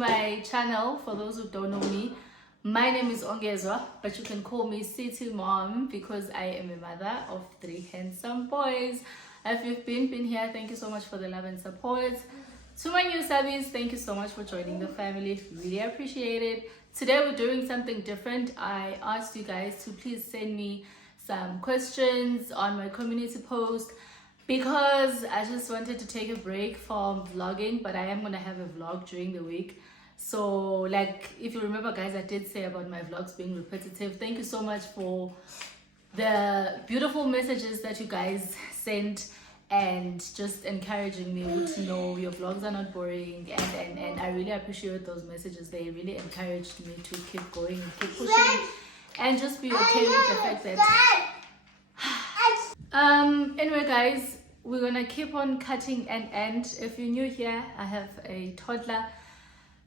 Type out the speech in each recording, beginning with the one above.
my channel. For those who don't know me, my name is Ongezwa, but you can call me City Mom because I am a mother of 3 handsome boys. If you've been here, thank you so much for the love and support. To my new subbies, thank you so much for joining the family. Really appreciate it. Today we're doing something different. I asked you guys to please send me some questions on my community post because I just wanted to take a break from vlogging, but I am going to have a vlog during the week. So like, if you remember guys, I did say about my vlogs being repetitive. Thank you so much for the beautiful messages that you guys sent and just encouraging me to know your vlogs are not boring, and I really appreciate those messages. They really encouraged me to keep going and keep pushing and just be okay with the fact that anyway guys, we're gonna keep on cutting and end. If you're new here, I have a toddler,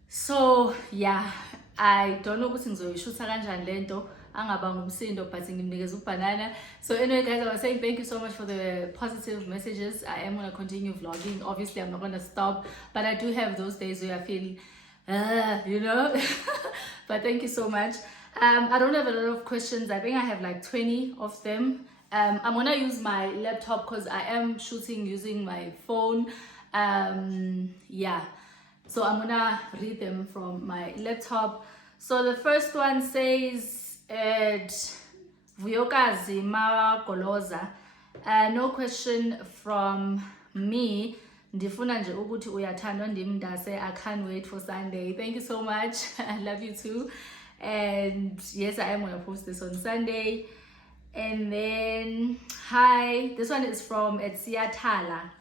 so yeah, I don't know ukuthi ngizoyishutha kanjani lento angaba ngumsindo but ngimnikeza ubanana. So anyway guys, I was saying thank you so much for the positive messages. I am going to continue vlogging. Obviously I'm not going to stop, but I do have those days where I feel you know but thank you so much. I don't have a lot of questions. I think I have like 20 of them. I'm gonna use my laptop because I am shooting using my phone. Yeah, so I'm gonna read them from my laptop. So the first one says Vuyokazi Goloza, no question from me. Ndifuna nje ukuthi uyathandwa ndimndase. I can't wait for Sunday. Thank you so much. I love you too. And yes, I am going to post this on Sunday. And then, hi, this one is from Etsiatala.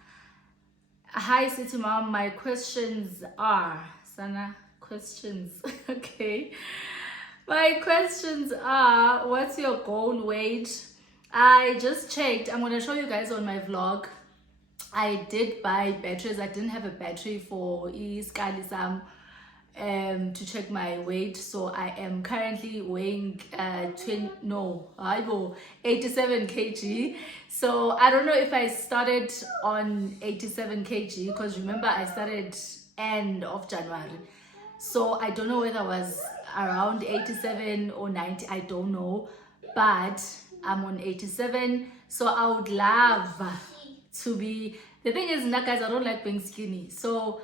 Hi, City Mom, my questions are, Sana, questions, okay. My questions are, what's your goal weight? I just checked. I'm going to show you guys on my vlog. I did buy batteries. I didn't have a battery for Iskalisam to check my weight. So I am currently weighing 87 kg. So I don't know if I started on 87 kg because remember I started end of January. So I don't know whether I was around 87 or 90, I don't know, but I'm on 87. So I would love to be, the thing is, guys, I don't like being skinny, so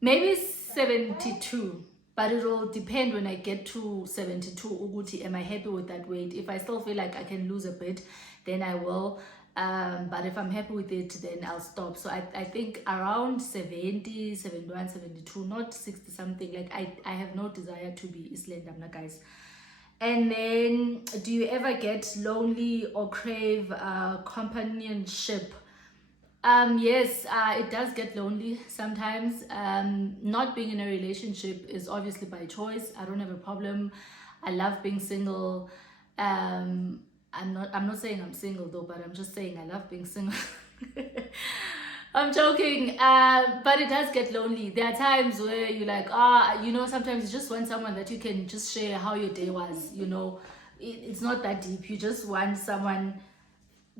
maybe 72, but it will depend when I get to 72 uguti, am I happy with that weight? If I still feel like I can lose a bit, then I will. But if I'm happy with it, then I'll stop. So I think around 70, 71, 72, not 60 something. Like I have no desire to be slender, guys. And then, do you ever get lonely or crave companionship? Yes, it does get lonely sometimes. Not being in a relationship is obviously by choice. I don't have a problem. I love being single. I'm not saying I'm single though, but I'm just saying I love being single. I'm joking, but it does get lonely. There are times where you're like, you know, sometimes you just want someone that you can just share how your day was, you know. It's not that deep. You just want someone,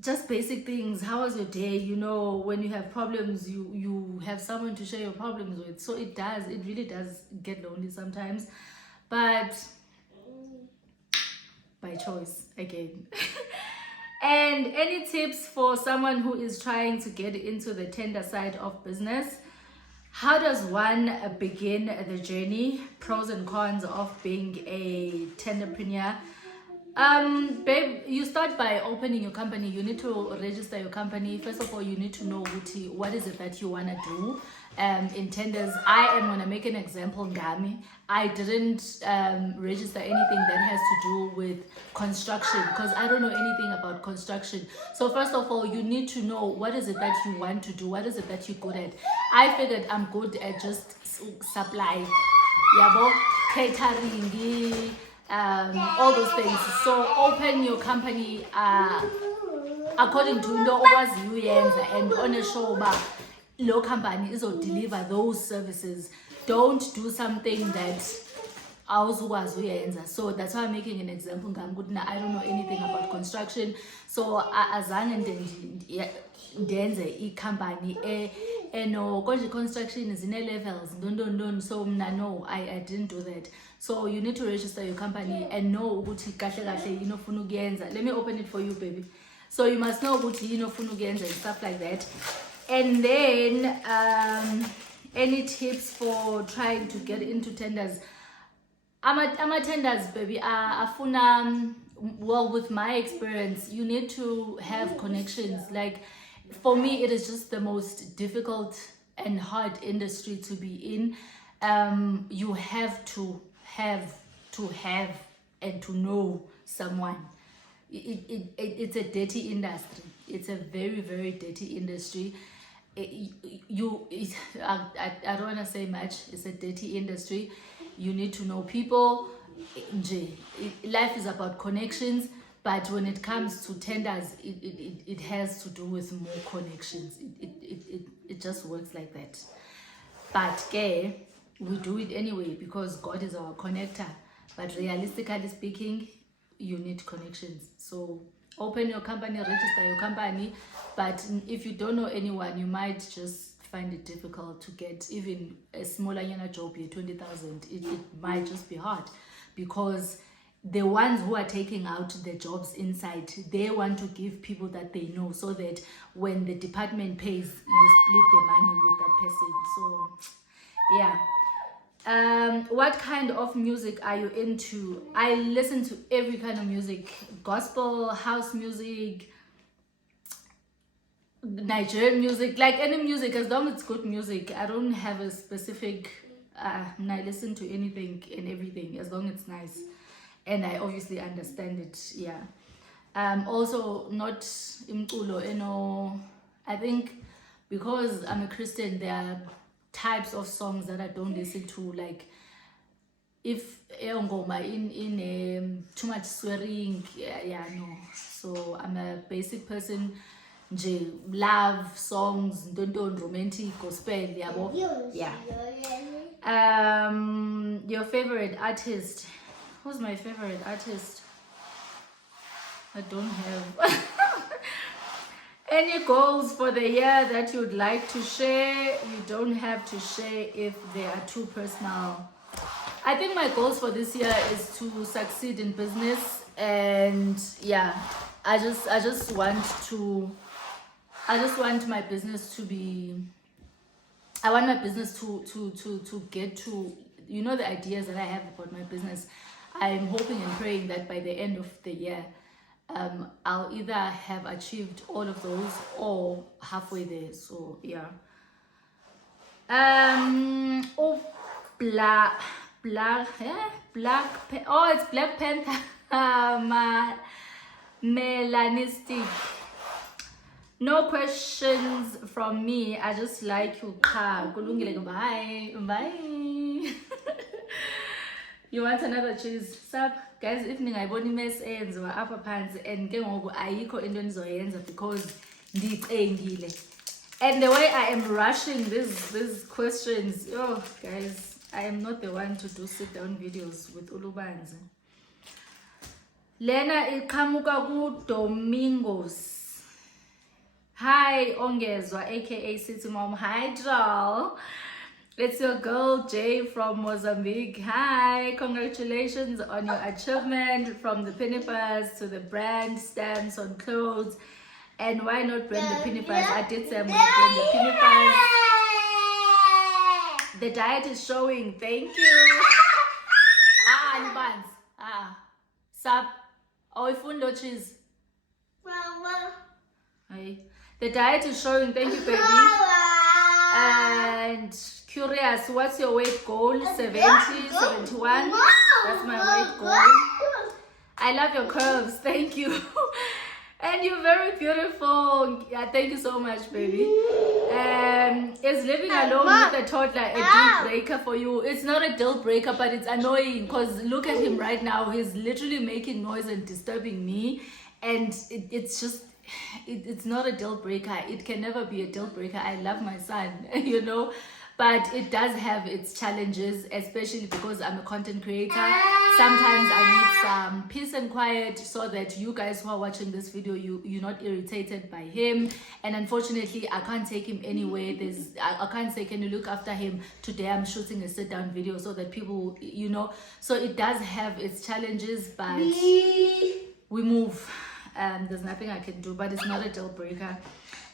just basic things. How was your day? You know, when you have problems, you have someone to share your problems with. So it really does get lonely sometimes, but by choice again. And any tips for someone who is trying to get into the tender side of business? How does one begin the journey? Pros and cons of being a tenderpreneur. Babe, you start by opening your company. You need to register your company. First of all, you need to know what is it that you want to do. In tenders, I am going to make an example, Ngami. I didn't register anything that has to do with construction because I don't know anything about construction. So first of all, you need to know what is it that you want to do, what is it that you're good at. I figured I'm good at just supply, yabo, catering, all those things. So open your company according to into okwaziyo uyenza and on a show low company is to deliver those services. Don't do something that awuzukwazi uyenza. So that's why I'm making an example. I don't know anything about construction, so azange ndenze i-company and konje construction is in levels, don't. So no, I didn't do that. So you need to register your company and know ukuthi kahle kahle inofuna ukuyenza. Let me open it for you, baby. So you must know ukuthi inofuna ukuyenza and stuff like that. And then any tips for trying to get into tenders? Ama tenders, baby, afuna well, with my experience, you need to have connections. Like for me, it is just the most difficult and hard industry to be in. You have to have and to know someone. It's a dirty industry. It's a very, very dirty industry. I don't want to say much. It's a dirty industry. You need to know people. Life is about connections, but when it comes to tenders, it has to do with more connections. It just works like that. But we do it anyway because God is our connector. But realistically speaking, you need connections. So open your company, register your company. But if you don't know anyone, you might just find it difficult to get even a smaller job here, 20,000. It might just be hard because the ones who are taking out the jobs inside, they want to give people that they know so that when the department pays, you split the money with that person. So yeah. What kind of music are you into? I listen to every kind of music: gospel, house music, Nigerian music, like any music, as long as it's good music. I don't have a specific I listen to anything and everything as long as it's nice and I obviously understand it. Yeah. Also not imculo, I think because I'm a Christian, there are types of songs that I don't listen to, like if ngoma in too much swearing, no. So I'm a basic person. Love songs, don't romantic, gospel, yeah. Your favorite artist? Who's my favorite artist? I don't have any goals for the year that you'd like to share. You don't have to share if they are too personal. I think my goals for this year is to succeed in business, and yeah, I just want my business to be, I want my business to get to, the ideas that I have about my business. I'm hoping and praying that by the end of the year, I'll either have achieved all of those or halfway there. So yeah. Oh, it's Black Panther. Melanistic. No questions from me. I just like you. Bye. You want another cheese? Sup, guys, evening I bought mess ends or upper pants and ke ngoku ayikho into endizoyenza because ndicengile. And the way I am rushing these questions, oh guys, I am not the one to do sit down videos with Ulubanzi. Lena iqhamuka ku Domingos. Hi, Ongezwa, aka City Mom. Hi, Joel. It's your girl Jay from Mozambique. Hi, congratulations on your achievement, from the Pinnipers to the brand stamps on clothes. And why not brand the Pinnipers? I did say I'm going to brand the Pinnipers. The diet is showing. Thank you. Nubanzi. Sup. Oh, ifundo cheese. Hey. The diet is showing. Thank you, baby. And curious, what's your weight goal? 70, 71. That's my weight goal. I love your curves. Thank you. And you're very beautiful. Yeah, thank you so much, baby. Is living alone with a toddler a deal breaker for you? It's not a deal breaker, but it's annoying because look at him right now. He's literally making noise and disturbing me. And it's just, it's not a deal breaker. It can never be a deal breaker. I love my son, but it does have its challenges, especially because I'm a content creator. Sometimes I need some peace and quiet so that you guys who are watching this video, you're not irritated by him. And unfortunately, I can't take him anywhere. I can't say, can you look after him? Today I'm shooting a sit down video so that people, you know, so it does have its challenges, but we move. There's nothing I can do, but it's not a deal breaker.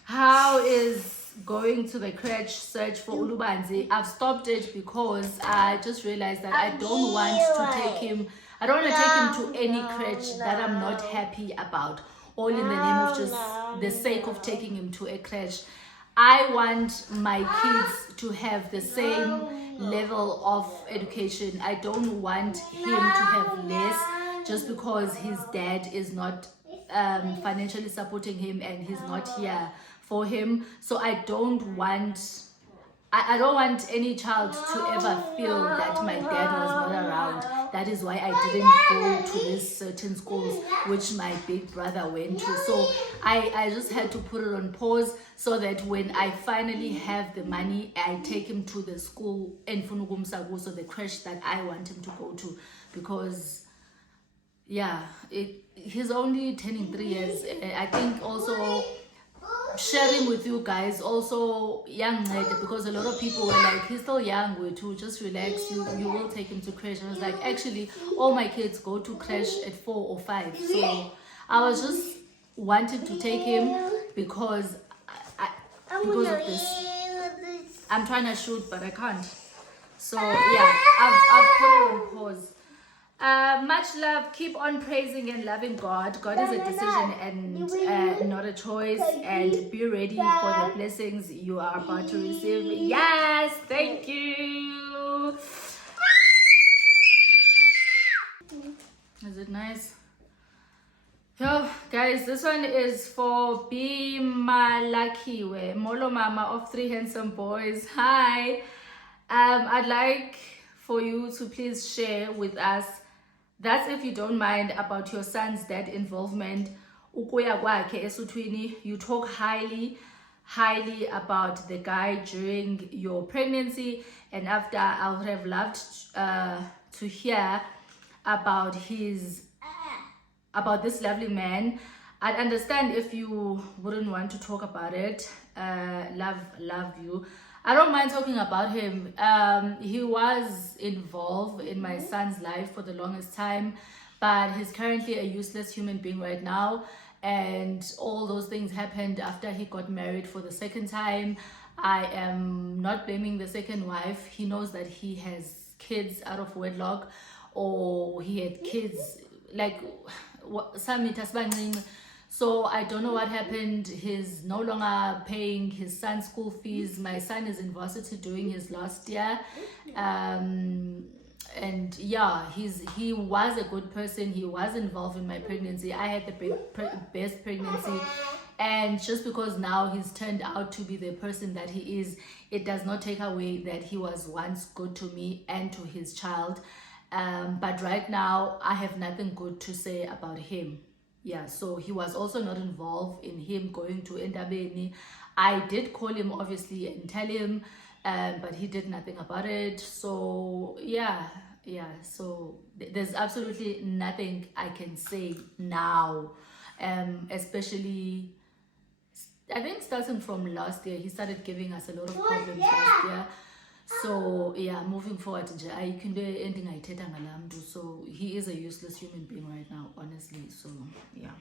How is going to the crèche search for Ulubanzi? I've stopped it because I just realized that I don't want to take him. I don't want to take him to any crèche that I'm not happy about, all in the name of just the sake of taking him to a crèche. I want my kids to have the same level of education. I don't want him to have less just because his dad is not financially supporting him and he's not here for him. So I don't want any child to ever feel that my dad was not around. That is why I didn't go to these certain schools which my big brother went to. So I just had to put it on pause so that when I finally have the money, I take him to the school in Funugumsagu, so the crèche that I want him to go to, because yeah, he's only turning 3 years. I think also sharing with you guys also young lady, because a lot of people were like, he's still young, we too, just relax, you will take him to crèche. I was like, actually all my kids go to crèche at 4 or 5, so I was just wanting to take him because because of this. I'm trying to shoot but I can't, so yeah, I've put it on pause. Much love. Keep on praising and loving God. God is a decision and not a choice. And be ready for the blessings you are about to receive. Yes, thank you. Is it nice? Yo, guys, this one is for Be Malakiwe, Molo Mama of 3 handsome boys. Hi. I'd like for you to please share with us, that's if you don't mind, about your son's dad involvement. Ukuya kwakhe esuthwini. You talk highly about the guy during your pregnancy, and after, I would have loved to hear about this lovely man. I'd understand if you wouldn't want to talk about it. Love you. I don't mind talking about him. He was involved in my son's life for the longest time, but he's currently a useless human being right now. And all those things happened after he got married for the second time. I am not blaming the second wife. He knows that he has kids out of wedlock, or he had kids like some. So I don't know what happened. He's no longer paying his son's school fees. My son is in varsity doing his last year. And yeah, he was a good person. He was involved in my pregnancy. I had the best pregnancy. And just because now he's turned out to be the person that he is, it does not take away that he was once good to me and to his child. But right now, I have nothing good to say about him. Yeah, so he was also not involved in him going to Endabeni. I did call him obviously and tell him, but he did nothing about it. So yeah, so there's absolutely nothing I can say now, especially I think starting from last year. He started giving us a lot of problems last year. So yeah, moving forward, I can do anything I tell him. So he is a useless human being right now, honestly. So yeah.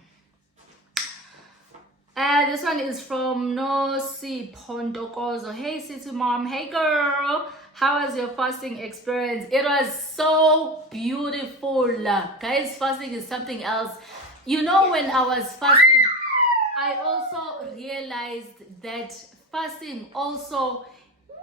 This one is from Nosi Pondokozo. Hey City Mom, hey girl, how was your fasting experience? It was so beautiful, guys. Fasting is something else. You know, when I was fasting, I also realized that fasting also,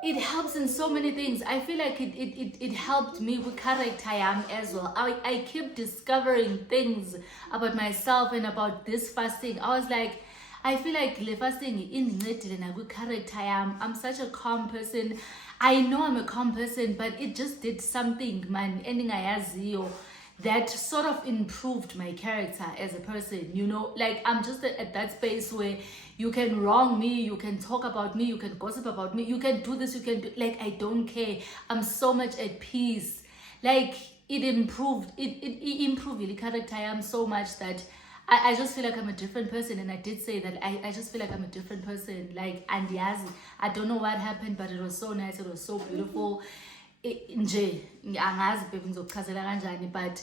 it helps in so many things. I feel like it helped me with character as well. I keep discovering things about myself and about this fasting. I was like, I feel like the fasting in good character. I'm such a calm person. I know I'm a calm person, but it just did something, man. Ending I that sort of improved my character as a person, you know. Like, I'm just at that space where you can wrong me, you can talk about me, you can gossip about me, you can do this, you can do, like, I don't care. I'm so much at peace. Like, it improved really character. I am so much that I just feel like I'm a different person. And I did say that I just feel like I'm a different person. Like, and yes, I don't know what happened, but it was so nice, it was so beautiful. Nje angazi baby ngizokuchazela kanjani, but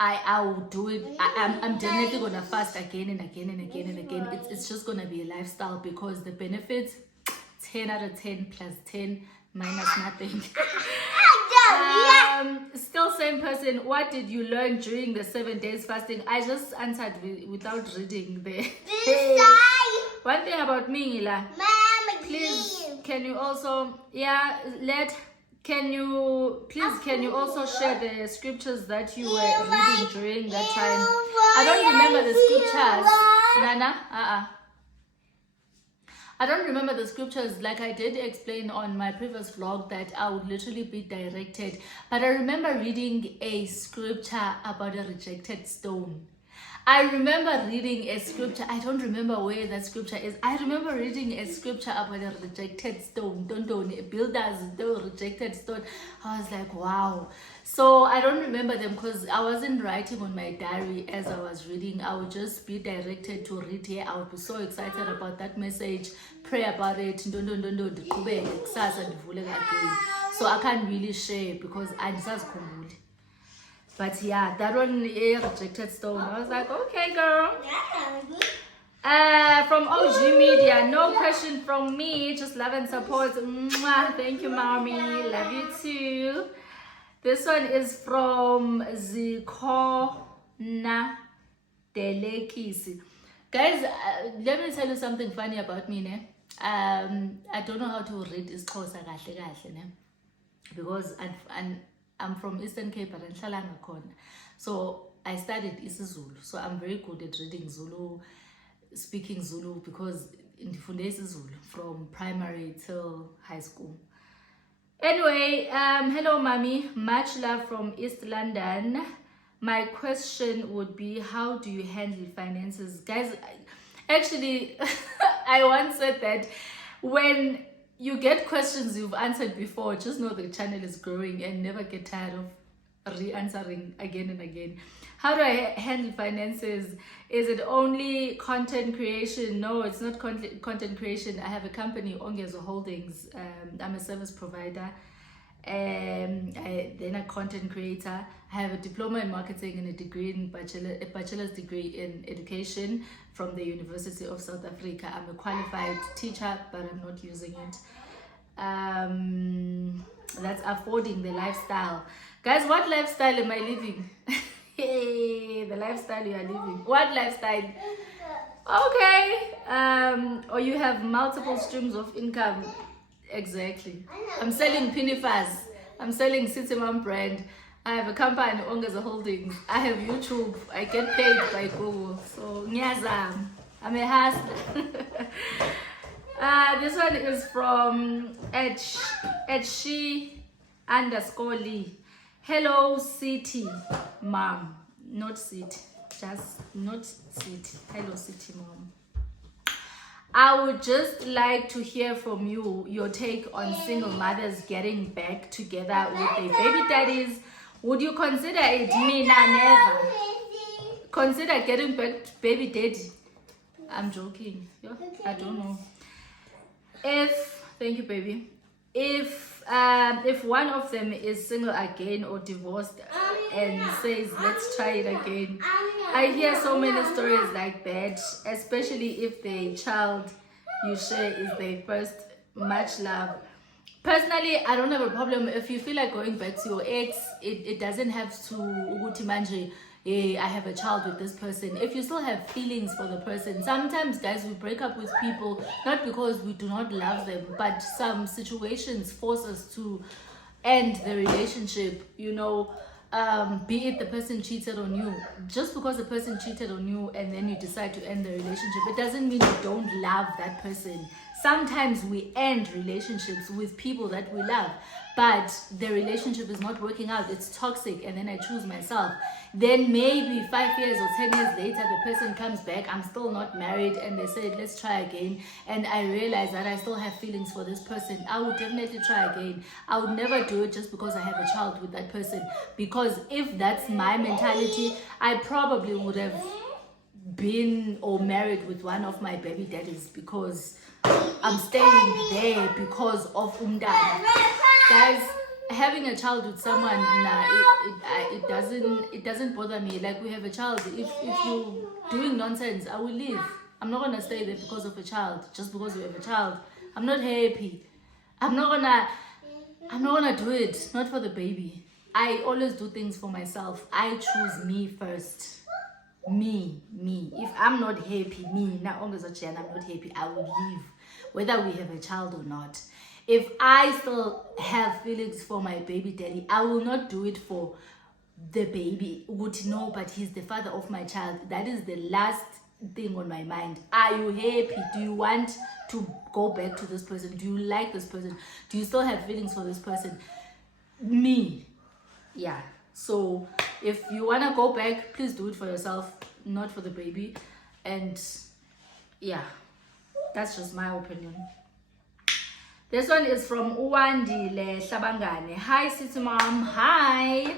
I will do it. I'm definitely gonna fast again and again and again and again. It's just gonna be a lifestyle, because the benefits 10 out of 10 plus 10 minus nothing. Still same person. What did you learn during the 7 days fasting? I just answered without reading the one thing about me, Ila. Please, can you also can you also share the scriptures that you were reading during that time? I don't remember the scriptures, Nana. I don't remember the scriptures. Like I did explain on my previous vlog, that I would literally be directed. But I remember reading a scripture about a rejected stone. I remember reading a scripture. I don't remember where that scripture is. I remember reading a scripture about a rejected stone. Builders, the rejected stone. I was like, wow. So I don't remember them, because I wasn't writing on my diary as I was reading. I would just be directed to read here. I would be so excited about that message, pray about it. So I can't really share, because I just couldn't. But yeah, that one, a rejected stone. I was like, okay, girl. From OG Media, no question from me, just love and support. Mwah. Thank you, mommy. Love you too. This one is from Zikona Delekisi. Guys, let me tell you something funny about me, ne? I don't know how to read isiXhosa kahle kahle, ne? Because I'm from Eastern Cape, but I'm so I studied isiZulu, so I'm very good at reading Zulu, speaking Zulu, because in the Zulu from primary till high school. Anyway, hello mommy, much love from East London. My question would be, how do you handle finances? Guys, actually, I once said that when you get questions you've answered before, just know the channel is growing, and never get tired of re-answering again and again. How do I handle finances? Is it only content creation? No, it's not content creation. I have a company, Ongezo Holdings. I'm a service provider. Then a content creator. I have a diploma in marketing and a bachelor's degree in education from the University of South Africa. I'm a qualified teacher, but I'm not using it. That's affording the lifestyle. Guys, what lifestyle am I living? Hey, the lifestyle you are living. What lifestyle? Okay. Or you have multiple streams of income. Exactly. I'm selling Pinifaz. I'm selling City Mom brand. I have a company, Ongezo Holdings. I have YouTube. I get paid by Google. So, nyazam. I'm a hustler. This one is from Edshi_Lee. Hello, City Mom. Not City. Just not City. Hello, City Mom. I would just like to hear from you your take on single mothers getting back together with their baby daddies. Would you consider it? Me, never. Consider getting back to baby daddy. I'm joking. Yeah, I don't know. Thank you, baby. If one of them is single again or divorced and says let's try it again, I hear so many stories like that, especially if the child you share is their first. Much love. Personally, I don't have a problem if you feel like going back to your ex. It doesn't have to ukuthi manje, hey, I have a child with this person. If you still have feelings for the person, sometimes guys, we break up with people not because we do not love them, but some situations force us to end the relationship, you know. Be it the person cheated on you. Just because the person cheated on you and then you decide to end the relationship, it doesn't mean you don't love that person. Sometimes we end relationships with people that we love, but the relationship is not working out, it's toxic, and then I choose myself, then maybe 5 years or 10 years later the person comes back, I'm still not married, and they say let's try again, and I realize that I still have feelings for this person, I would definitely try again. I would never do it just because I have a child with that person, because if that's my mentality, I probably would have been or married with one of my baby daddies, because I'm staying there because of umdana. Guys, having a child with someone, nah, it doesn't bother me. Like, we have a child, if you're doing nonsense, I will leave. I'm not gonna stay there because of a child, just because we have a child. I'm not happy. I'm not gonna do it, not for the baby. I always do things for myself. I choose me first. Me. If I'm not happy, I'm not happy, I will leave, whether we have a child or not. If I still have feelings for my baby daddy, I will not do it for the baby. Would know, but he's the father of my child. That is the last thing on my mind. Are you happy? Do you want to go back to this person? Do you like this person? Do you still have feelings for this person? Me. Yeah. So if you want to go back, please do it for yourself, not for the baby. And yeah, that's just my opinion. This one is from Uwandile Shabangane. Hi, City Mom. Hi.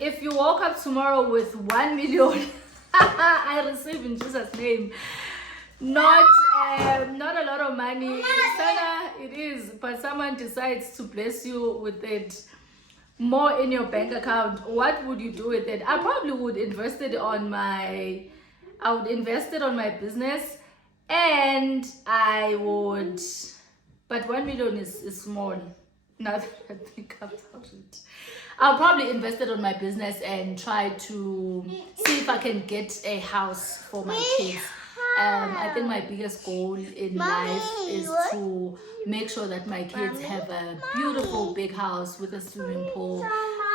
If you woke up tomorrow with 1 million, I receive in Jesus' name. Not a lot of money. Sana, it is, but someone decides to bless you with it, more in your bank account. What would you do with it? I probably would invest it on my business, and I would, but 1 million is small. Now that I think about it, I'll probably invest it on my business and try to see if I can get a house for my kids. I think my biggest goal in life is to make sure that my kids have a beautiful big house with a swimming pool.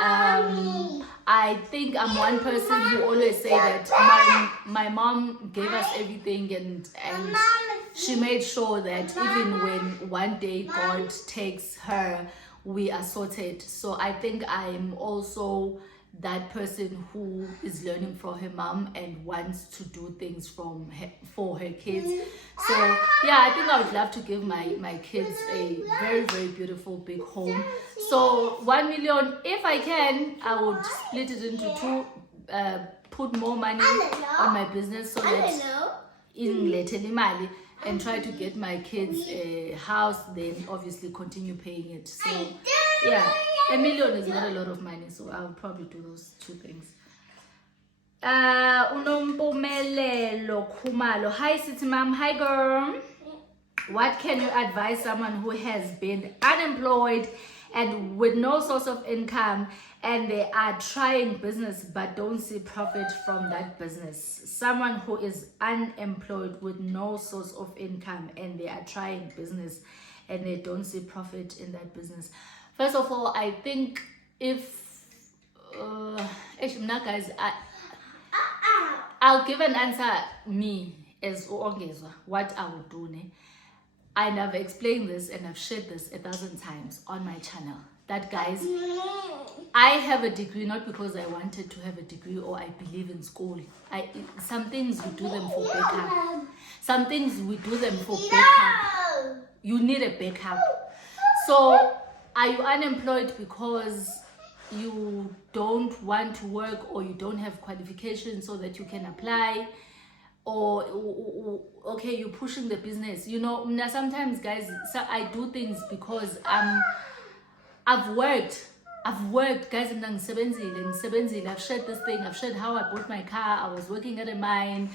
I think I'm one person who always say that my mom gave us everything, and she made sure that even when one day God takes her, we are sorted. So I think I'm also that person who is learning from her mom and wants to do things for her kids. So yeah, I think I would love to give my kids a very, very beautiful big home. So 1 million, if I can, I would split it into two, put more money on my business so that in later imali, and try to get my kids a house, then obviously continue paying it. So yeah, 1 million is not a lot of money, so I'll probably do those two things. Unompumelelo Khumalo. Hi City Mom. Hi girl. What can you advise someone who has been unemployed and with no source of income, and they are trying business but don't see profit from that business? Someone who is unemployed with no source of income and they are trying business and they don't see profit in that business. First of all, I think if guys, I'll give an answer me as Ongezwa, what I would do. And I've explained this and I've shared this 1,000 times on my channel. That guys, I have a degree not because I wanted to have a degree or I believe in school. Some things we do them for backup. Some things we do them for backup. You need a backup. So are you unemployed because you don't want to work or you don't have qualifications so that you can apply? Or okay, you're pushing the business. You know, sometimes guys, I do things because I've worked guys, I've shared this thing, I've shared how I bought my car, I was working at a mine,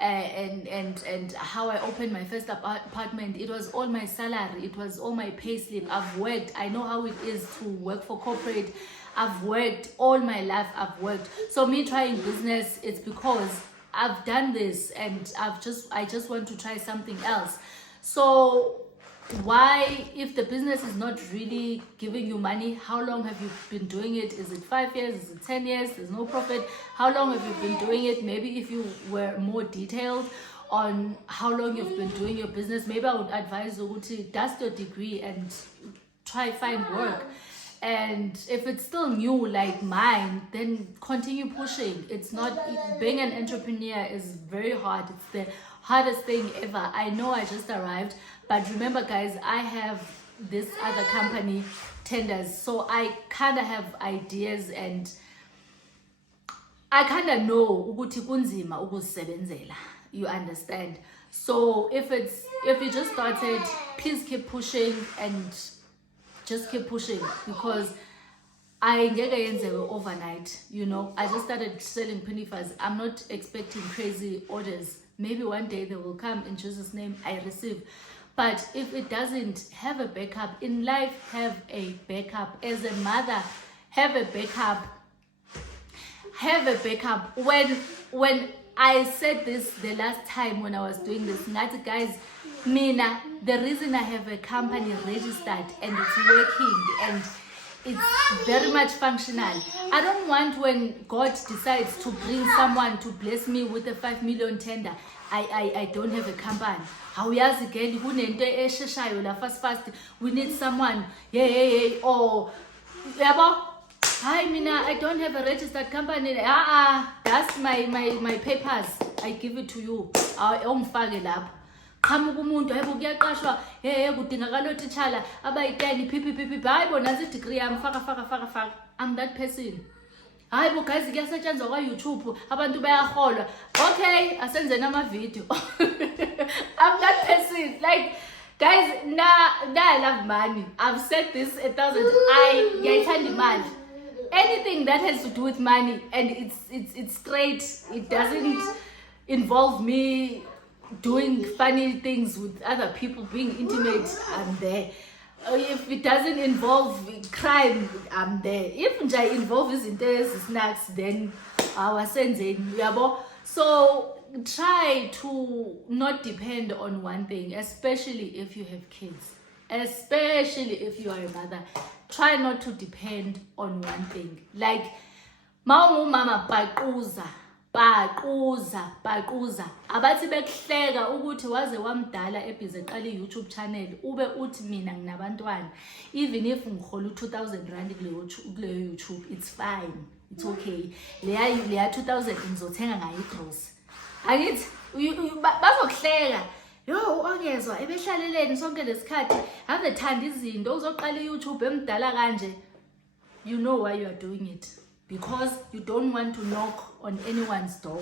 and how I opened my first apartment. It was all my salary, it was all my pay slip. I've worked, I know how it is to work for corporate. I've worked all my life, I've worked. So me trying business, it's because I've done this and I just want to try something else. So why, if the business is not really giving you money, how long have you been doing it? Is it 5 years? Is it 10 years? There's no profit. How long have you been doing it? Maybe if you were more detailed on how long you've been doing your business, maybe I would advise you to dust your degree and try find work. And if it's still new like mine, then continue pushing. It's not, being an entrepreneur is very hard. It's the hardest thing ever. I know I just arrived, but remember guys, I have this other company tenders, so I kind of have ideas and I kind of know ukuthi kunzima ukuzisebenzela, you understand. So if you just started, please keep pushing and just keep pushing, because I ngeke yenzeke overnight, you know. I just started selling pinifers. I'm not expecting crazy orders. Maybe one day they will come, in Jesus' name I receive. But if it doesn't, have a backup. In life, have a backup. As a mother, have a backup. Have a backup. When I said this the last time when I was doing this, guys, Mina, the reason I have a company registered and it's working and it's very much functional. I don't want when God decides to bring someone to bless me with a 5 million tender, I don't have a company. Awuyazi girl, kunento esheshayo la fast. We need someone. Yeah. Oh, yabo. Hi Mina, I don't have a registered company. That's my papers. I give it to you. Awungifake lapho. Qhamuka umuntu yebo kuyaqashwa kudingakala otitshala abayi10 phi hayi bona nasi degree yami faka. I'm that person. Hayi bo guys, kuyasetshenzwa kwa YouTube, abantu bayaholwa. Okay, asenzeni ama video. I'm that person. Like guys, I love money. I've said this 1,000. Ngiyayithanda imali. Anything that has to do with money and it's straight, it doesn't involve me doing funny things with other people, being intimate, I'm there. If it doesn't involve crime, I'm there. If it involves snacks, then awasenzeni, yabo. So try to not depend on one thing, especially if you have kids, especially if you are a mother. Try not to depend on one thing. Like mama bhaquza abathi bekuhleka ukuthi waze wamdala ebhizi eqala i-YouTube channel ube uthi mina nginabantwana, even if ngihola u-2,000 rand kuleyo YouTube, it's fine, it's okay. Leya 2,000 ngizothenga ngayo igross. Angithi bazokuhleka, yo ongezwa ebehlaleleni sonke lesikhathi ave thanda izinto uzoqala i-YouTube emdala kanje. You know why you are doing it. Because you don't want to knock on anyone's door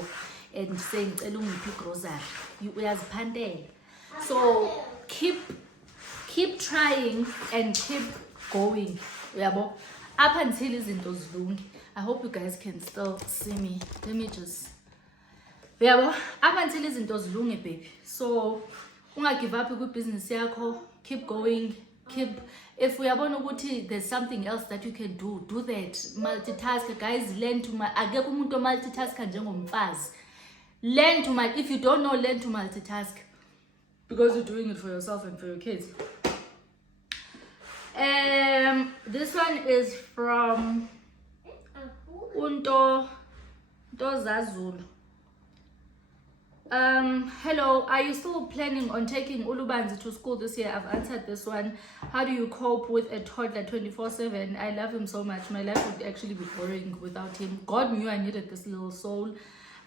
and say ngicela ungiphi grocery. Uyaziphandela. So keep trying and keep going. Uyabo, up until izinto zilunge. I hope you guys can still see me. Let me just, uyabo, up until izinto zilunge baby. So unga give up ku business yakho, keep going, if we are ukuthi there's something else that you can do that. Multitask guys, learn to akekho umuntu multitask njengomfazi. Learn to if you don't know, learn to multitask, because you're doing it for yourself and for your kids. This one is from Unto Zazulu. Hello, are you still planning on taking Ulubanzi to school this year? I've answered this one. How do you cope with a toddler 24/7? I love him so much. My life would actually be boring without him. God knew I needed this little soul.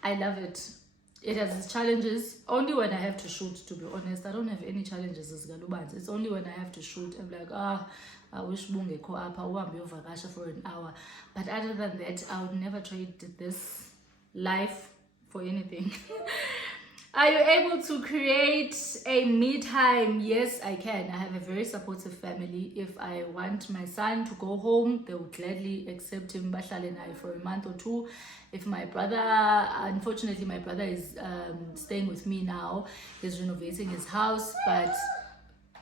I love it. It has its challenges. Only when I have to shoot, to be honest. I don't have any challenges as Galubanzi. It's only when I have to shoot. I'm like, I wish bungekho apha uhambe uyovakasha for an hour. But other than that, I would never trade this life for anything. Are you able to create a me time? Yes, I can. I have a very supportive family. If I want my son to go home, they will gladly accept him for a month or two. If my brother, unfortunately my brother is staying with me now. He's renovating his house, but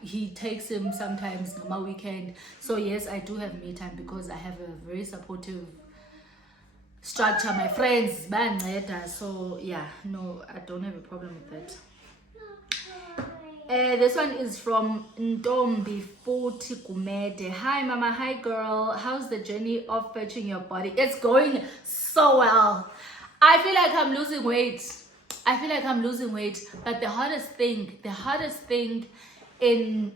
he takes him sometimes on my weekend. So yes, I do have me time because I have a very supportive structure. My friends bayanceda, so yeah, no, I don't have a problem with that. This one is from Ntombi Futhi Gumede. Hi mama, hi girl, how's the journey of fetching your body? It's going so well. I feel like I'm losing weight, but the hardest thing in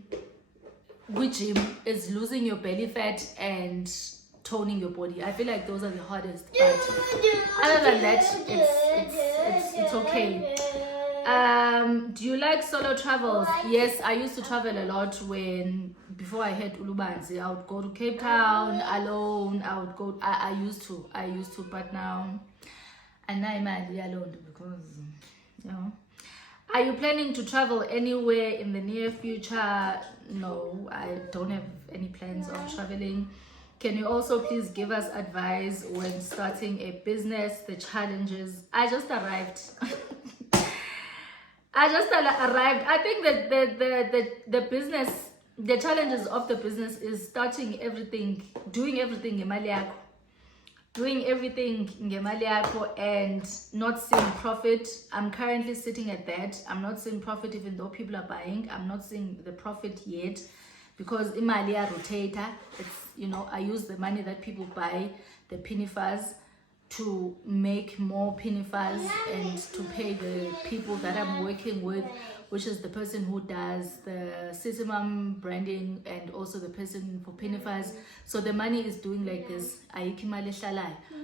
gym is losing your belly fat and toning your body. I feel like those are the hardest, but other than that, it's okay. Do you like solo travels? Yes, I used to travel a lot before I had Ulubanzi. I would go to Cape Town alone. I used to, but now I'm not alone because, you know. Are you planning to travel anywhere in the near future? No, I don't have any plans of traveling. Can you also please give us advice when starting a business, the challenges? I just arrived. I think that the business, the challenges of the business is starting everything, doing everything ngemali yakho. Doing everything ngemali yakho and not seeing profit. I'm currently sitting at that. I'm not seeing profit even though people are buying. I'm not seeing the profit yet because imali ya rotator. It's, you know, I use the money that people buy, the pinifers, to make more pinifers and to pay the people that I'm working with, which is the person who does the Sisimam branding and also the person for pinifers. So the money is doing like this.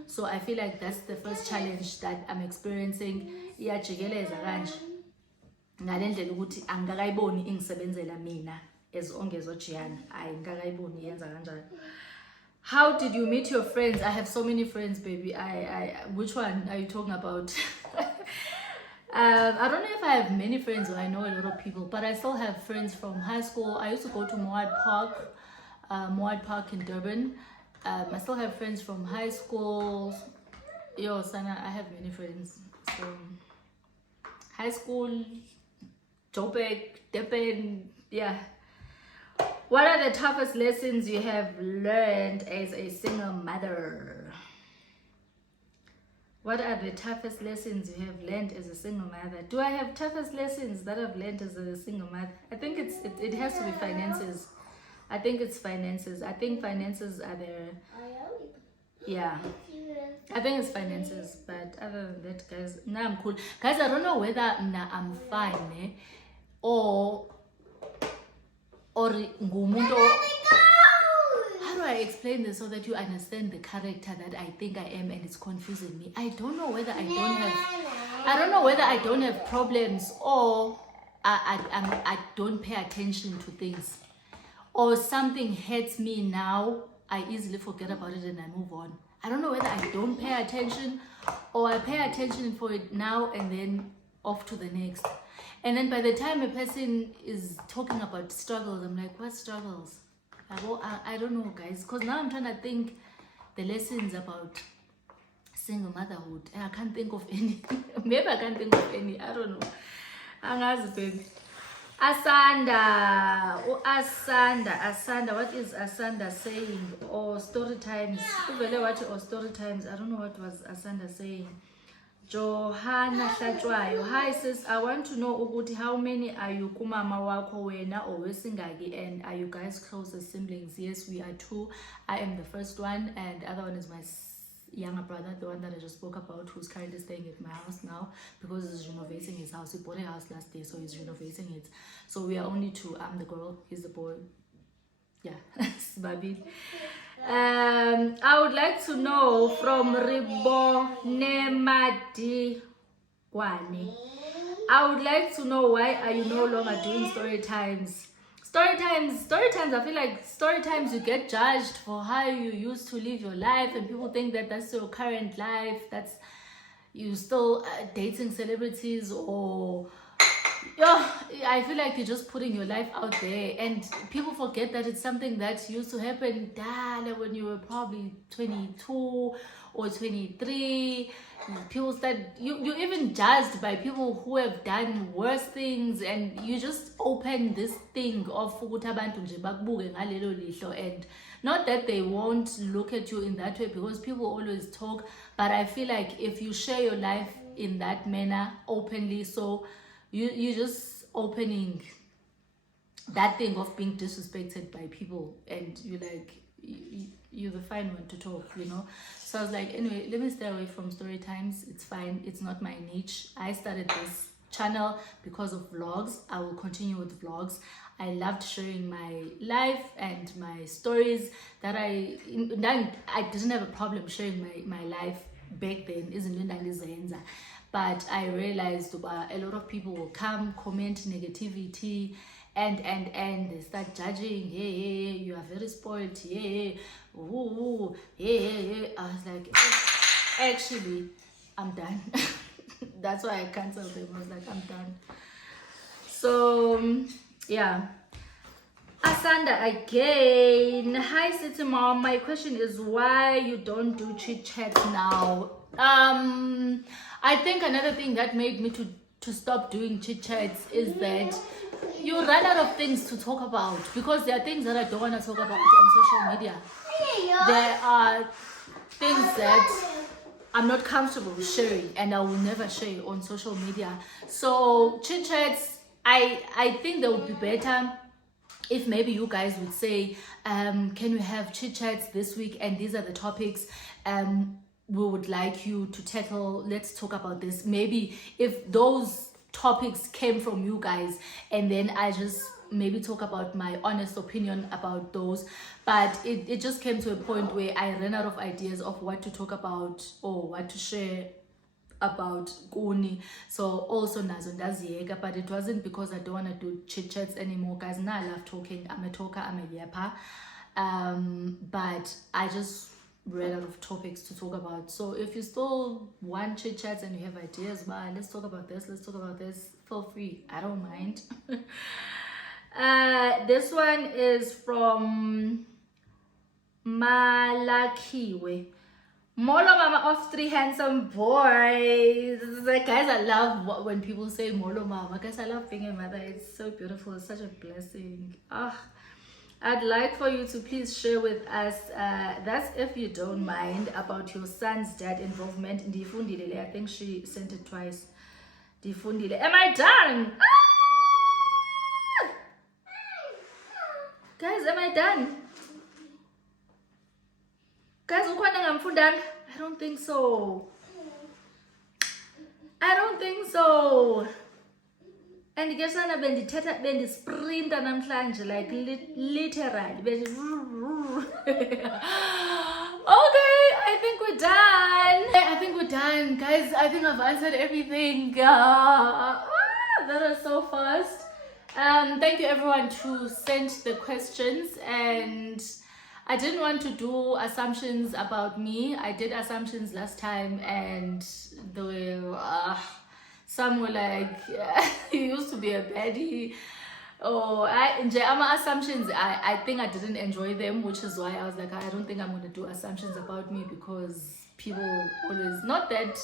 So I feel like that's the first challenge that I'm experiencing. Iyajikeleza kanje ngalendlela ukuthi angikayiboni ingisebenzela mina as ongezojiyana ayingakayiboni yenza kanjalo. How did you meet your friends? I have so many friends, baby. Which one are you talking about? I don't know if I have many friends or I know a lot of people, but I still have friends from high school. I used to go to Moad Park in Durban. I still have friends from high school. Yo, Sana, I have many friends. So, high school, Joburg, Durban, yeah. What are the toughest lessons you have learned as a single mother? What are the toughest lessons you have learned as a single mother? Do I have toughest lessons that I've learned as a single mother? I think it has to be finances. I think it's finances. I think finances are yeah. I think it's finances. But other than that, guys, now I'm cool. Guys, I don't know whether I'm fine or ngumuntu. How do I explain this so that you understand the character that I think I am and it's confusing me? I don't know whether I don't have problems or I don't pay attention to things, or something hurts me now, I easily forget about it and I move on. I don't know whether I don't pay attention or I pay attention for it now and then off to the next. And then by the time a person is talking about struggles, I'm like, what struggles? I don't know, guys, because now I'm trying to think the lessons about single motherhood. And I can't think of any. Maybe I can't think of any. I don't know. Angazi, baby. Asanda, what is Asanda saying? Or story times. Or story times. I don't know what was Asanda saying. Johanna Hlatshwayo. Hi sis, I want to know ukuthi how many are you kumama wakho wena or wesingaki, and are you guys close as siblings? Yes, we are 2. I am the first one and the other one is my younger brother, the one that I just spoke about, who's currently staying at my house now because he's renovating his house. He bought a house last day, so he's renovating it. So we are only 2. I'm the girl, he's the boy. Yeah, Babi. I would like to know from Ribonemadi Wane. I would like to know, why are you no longer doing story times? Story times, I feel like story times you get judged for how you used to live your life and people think that that's your current life, that's you still dating celebrities, or I feel like you're just putting your life out there and people forget that it's something that used to happen when you were probably 22 or 23. People start, you're even judged by people who have done worse things, and you just open this thing of ukuthi abantu nje bakubuke ngalelo lihlo, and not that they won't look at you in that way because people always talk, but I feel like if you share your life in that manner openly, so you're just opening that thing of being disrespected by people, and you're like, you're the fine one to talk, you know. So I was like, anyway, let me stay away from story times. It's fine. It's not my niche. I started this channel because of vlogs. I will continue with vlogs. I loved sharing my life and my stories that I didn't have a problem sharing my life back then, but I realized a lot of people will come, comment negativity, and they start judging. Hey, you are very spoiled. Hey, ooh, hey. I was like, actually, I'm done. That's why I canceled them. I was like, I'm done. So yeah. Asanda again. Hi City Mom. My question is why you don't do chit chat now. I think another thing that made me to stop doing chit chats is that you run out of things to talk about, because there are things that I don't want to talk about on social media. There are things that I'm not comfortable sharing and I will never share on social media. So chit chats, I think they would be better if maybe you guys would say, can we have chit chats this week, and these are the topics we would like you to tackle. Let's talk about this. Maybe if those topics came from you guys, and then I just maybe talk about my honest opinion about those. But it just came to a point where I ran out of ideas of what to talk about or what to share about Kuni. So also nazo ndaziyeka, but it wasn't because I don't want to do chit chats anymore, guys. Now I love talking. I'm a talker, I'm a yapper, but I just ran out of topics to talk about. So if you still want chit chats and you have ideas, man, let's talk about this, feel free, I don't mind. This one is from Malakiwe. Molo Mama of 3 handsome boys. Guys, I love when people say Molo Mama. Guys, I love being a mother. It's so beautiful. It's such a blessing. I'd like for you to please share with us, that's if you don't mind, about your son's dad involvement in Difundile. I think she sent it twice. Difundile. Am I done? Guys, am I done? Guys, I don't think so. And guess I'm bendi sprinter namhlanje, like literally. Okay, I think we're done. Guys, I think I've answered everything. That was so fast. Thank you everyone who sent the questions, and I didn't want to do assumptions about me. I did assumptions last time, and they were some were like, he used to be a baddie. Assumptions, I think I didn't enjoy them, which is why I was like, I don't think I'm going to do assumptions about me, because people always, not that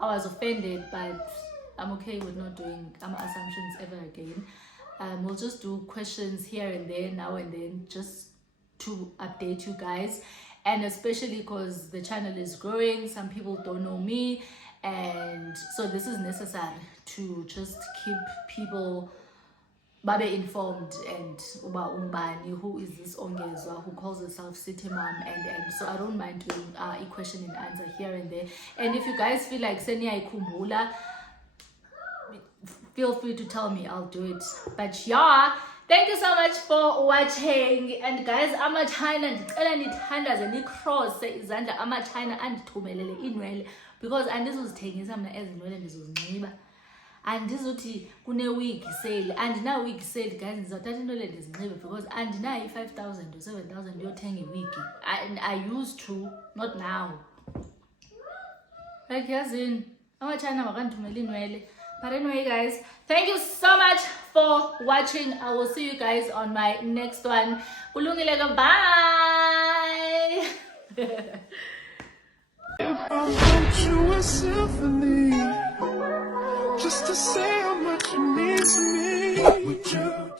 I was offended, but I'm okay with not doing assumptions ever again. We'll just do questions here and there, now and then, just to update you guys, and especially because the channel is growing, some people don't know me, and so this is necessary to just keep people babe informed, and uba umbani, who is this Ongezwa, who calls herself City Mom, and so I don't mind doing a question and answer here and there. And if you guys feel like Senia Ikumbula, feel free to tell me, I'll do it. But yeah, thank you so much for watching. And guys, ama-China ndicela nithandaze nicrosse izandla ama-China andithumelele iinwele, because andizuzithengisa mna ezi nwele, ndizozinxiba. Andizuthi kune-wig sale, andina-wig sale guys, ndizawuthatha inwele ndizinxibe, because andinayo i-5,000 or 7,000 yothenga i-wig. I used to, not now. Like yazini, ama-China makandithumele iinwele. But anyway guys, thank you so much for watching. I will see you guys on my next one. Kulungile, bye. If I wrote you a symphony, just to say how much you mean to me, would you?